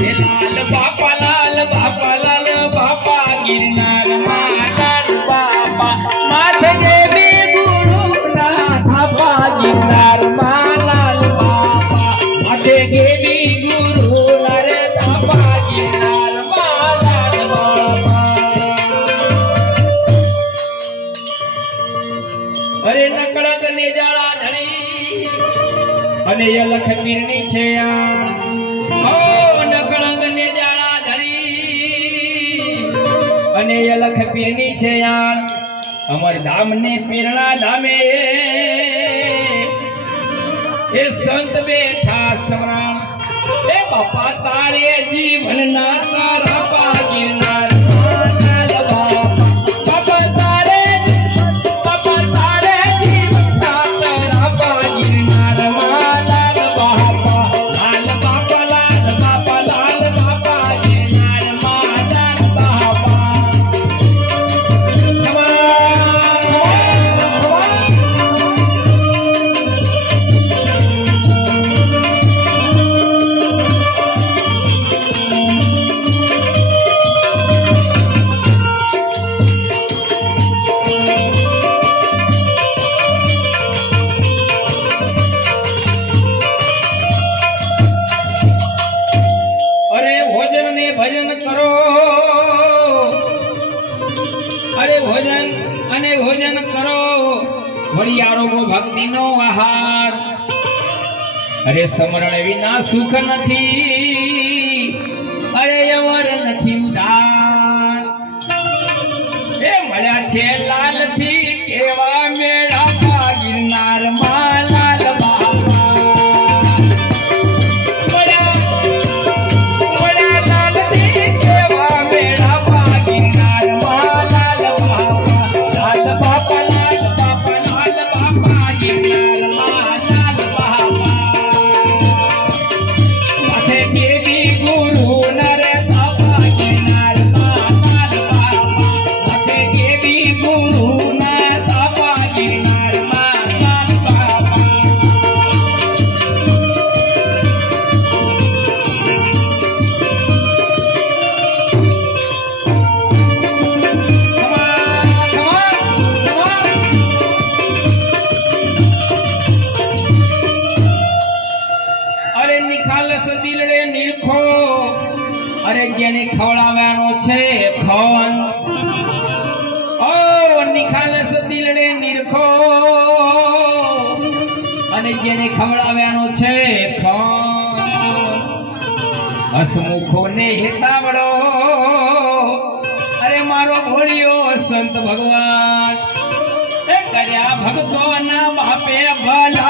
લાલ બાપા લાલ બાપા લાલ બાપા, ગિરનાર લાલ બાપા. માથે દેવી ગુરુના થાપા ગિરનાર લાલ બાપા. માથે દેવી ગુરુના રે થાપા ગિરનાર લાલ બાપા. અરે નકળક ને જાળા અને અલખ પીરની છે આ. અને અલખ પીરની છે યાર અમર ધામ ને પીરણા ધામે એ સંત બેઠા સમરાણ એ બાપા તારે જીવન ના વળી ભક્તિ ભક્તિનો આહાર. અરે સમરણ વિના સુખ નથી. અરે અવર નથી ઉદાર. એ મળ્યા છે લાલથી. અરે નિખાલસ દિલડે નિરખો. અરે જેને ખવડાવવાનો છે ખવન ઓ નિખાલસ દિલડે નિરખો. અને જેને ખવડાવવાનો છે ખવન હસમુખો ને હેતાવડો. અરે મારો ભોળિયો સંત ભગવાન. કર્યા ભગતો ના બાપે ભલા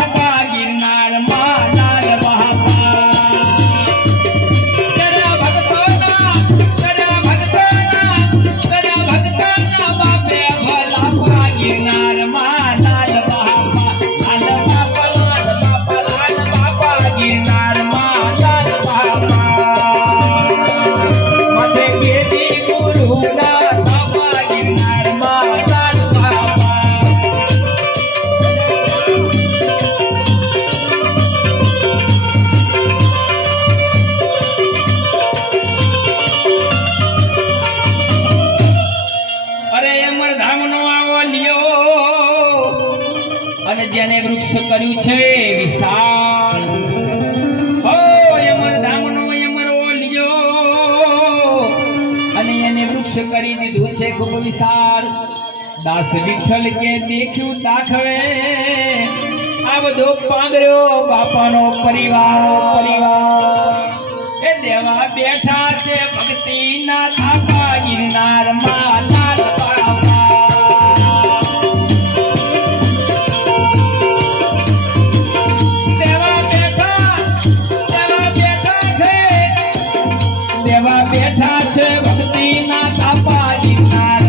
જેને વૃક્ષ કર્યું છે વિશાળ ઓ અમર ધામનો અમર ઓલિયો. અને એને વૃક્ષ કરી દીધું છે, ખૂબ વિશાળ દાસ વિઠ્ઠલ કે દેખ્યું દાખવે. આ બધો પાંગર્યો બાપાનો પરિવાર પરિવાર. એ દેવા બેઠા છે ભક્તિના થાપા ગિરનારમાં દેવા બેઠા છે ભક્તિના ગિરનાર